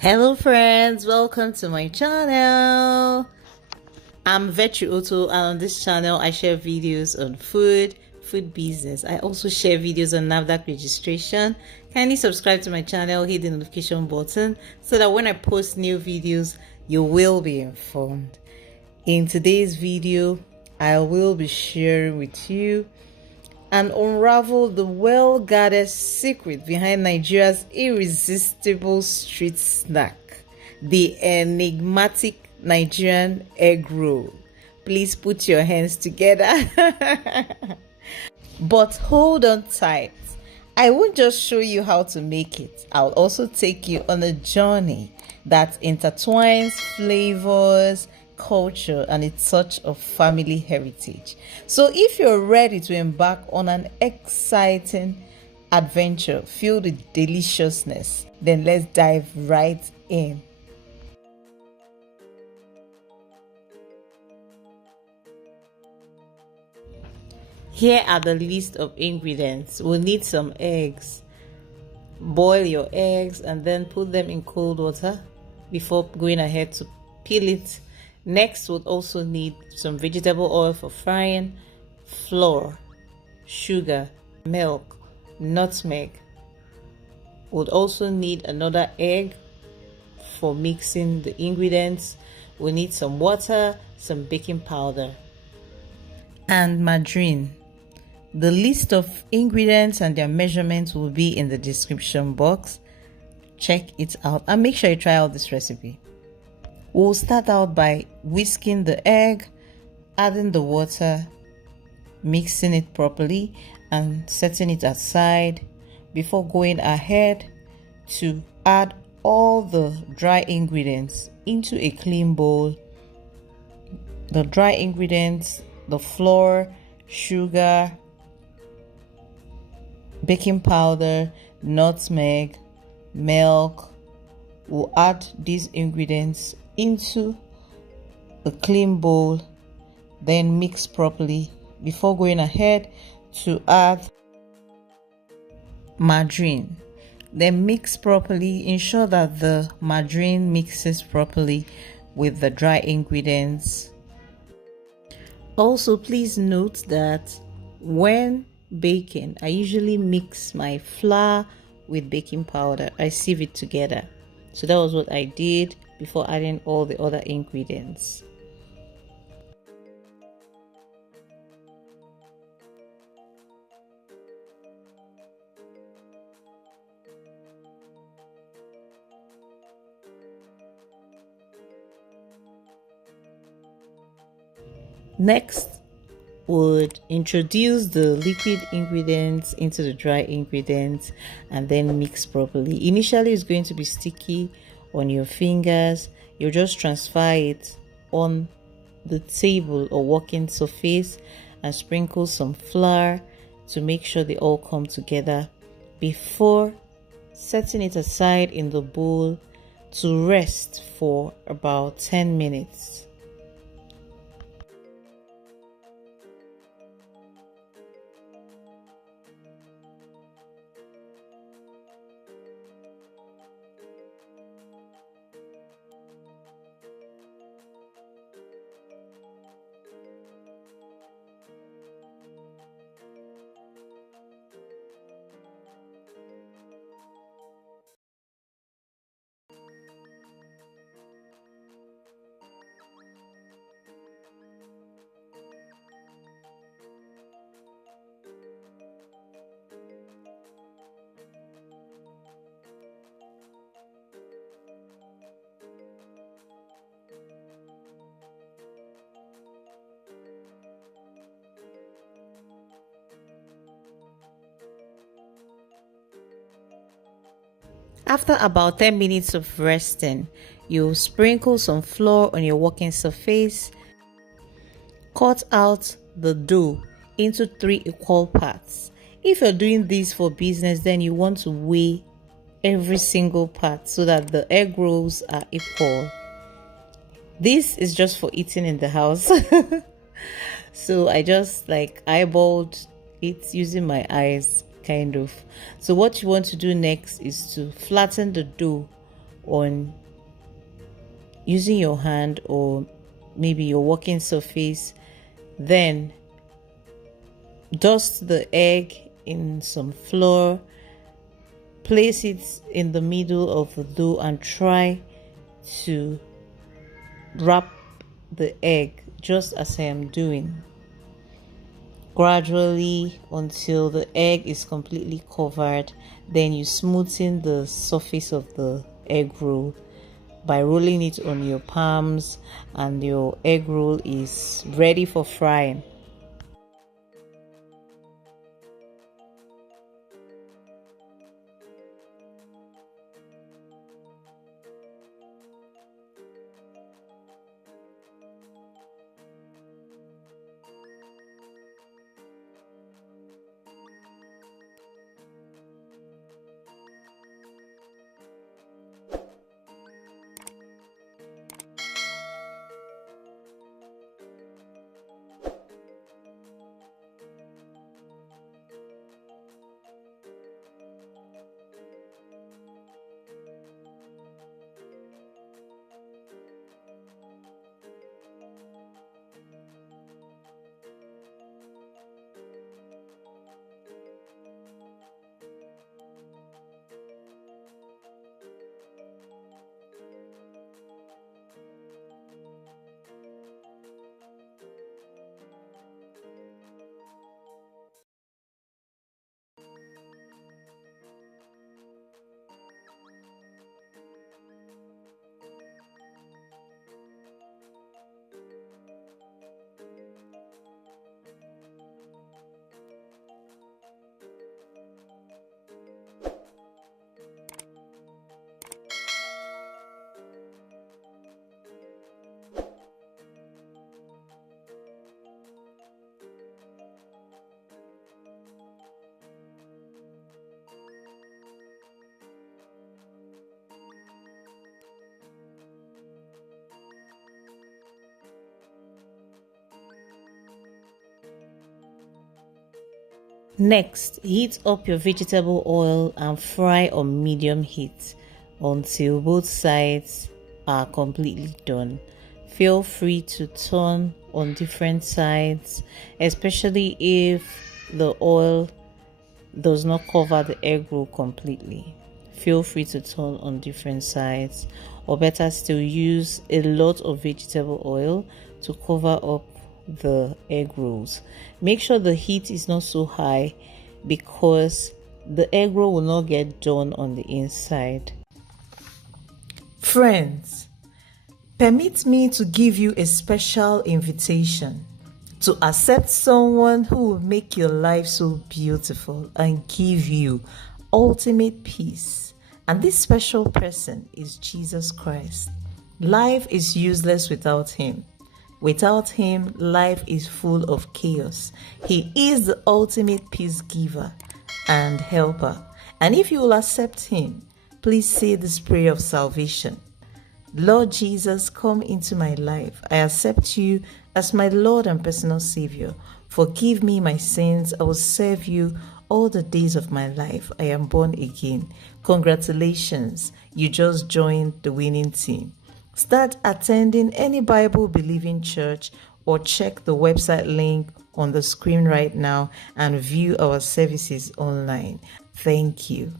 Hello friends, welcome to my channel. I'm Virtuoso, and on this channel I share videos on food business. I also share videos on NAFDAC registration. Kindly subscribe to my channel, hit the notification button so that when I post new videos you will be informed. In today's video I will be sharing with you and unravel the well-guarded secret behind Nigeria's irresistible street snack, the enigmatic Nigerian egg roll. Please put your hands together. But hold on tight. I won't just show you how to make it. I'll also take you on a journey that intertwines flavors, culture, and its touch of family heritage. So if you're ready to embark on an exciting adventure filled with deliciousness, then let's dive right in. Here are the list of ingredients. We'll need some eggs. Boil your eggs and then put them in cold water before going ahead to peel it. Next, we'll also need some vegetable oil for frying, flour, sugar, milk, nutmeg. We'll also need another egg for mixing the ingredients. We'll need some water, some baking powder, and margarine. The list of ingredients and their measurements will be in the description box. Check it out and make sure you try out this recipe. We'll start out by whisking the egg, adding the water, mixing it properly and setting it aside before going ahead to add all the dry ingredients into a clean bowl. The dry ingredients, the flour, sugar, baking powder, nutmeg, milk. We'll add these ingredients into a clean bowl, then mix properly before going ahead to add margarine. Then mix properly. Ensure that the margarine mixes properly with the dry ingredients. Also, please note that when baking, I usually mix my flour with baking powder. I sieve it together. So that was what I did before adding all the other ingredients. Next, would introduce the liquid ingredients into the dry ingredients and then mix properly. Initially it's going to be sticky on your fingers. You'll just transfer it on the table or working surface and sprinkle some flour to make sure they all come together before setting it aside in the bowl to rest for about 10 minutes. After about 10 minutes of resting, you sprinkle some flour on your working surface. Cut out the dough into 3 equal parts. If you're doing this for business, then you want to weigh every single part so that the egg rolls are equal. This is just for eating in the house. So I just eyeballed it using my eyes kind of. So what you want to do next is to flatten the dough on using your hand or maybe your working surface. Then dust the egg in some flour, place it in the middle of the dough and try to wrap the egg just as I am doing, gradually until the egg is completely covered. Then you smoothen the surface of the egg roll by rolling it on your palms, and your egg roll is ready for frying. Next, heat up your vegetable oil and fry on medium heat until both sides are completely done. Feel free to turn on different sides, especially if the oil does not cover the egg roll completely. Feel free to turn on different sides, or better still, use a lot of vegetable oil to cover up the egg rolls. Make sure the heat is not so high because the egg roll will not get done on the inside. Friends, permit me to give you a special invitation to accept someone who will make your life so beautiful and give you ultimate peace. And this special person is Jesus Christ. Life is useless without him. Without him, life is full of chaos. He is the ultimate peace giver and helper. And if you will accept him, please say this prayer of salvation. Lord Jesus, come into my life. I accept you as my Lord and personal Savior. Forgive me my sins. I will serve you all the days of my life. I am born again. Congratulations, you just joined the winning team. Start attending any Bible-believing church or check the website link on the screen right now and view our services online. Thank you.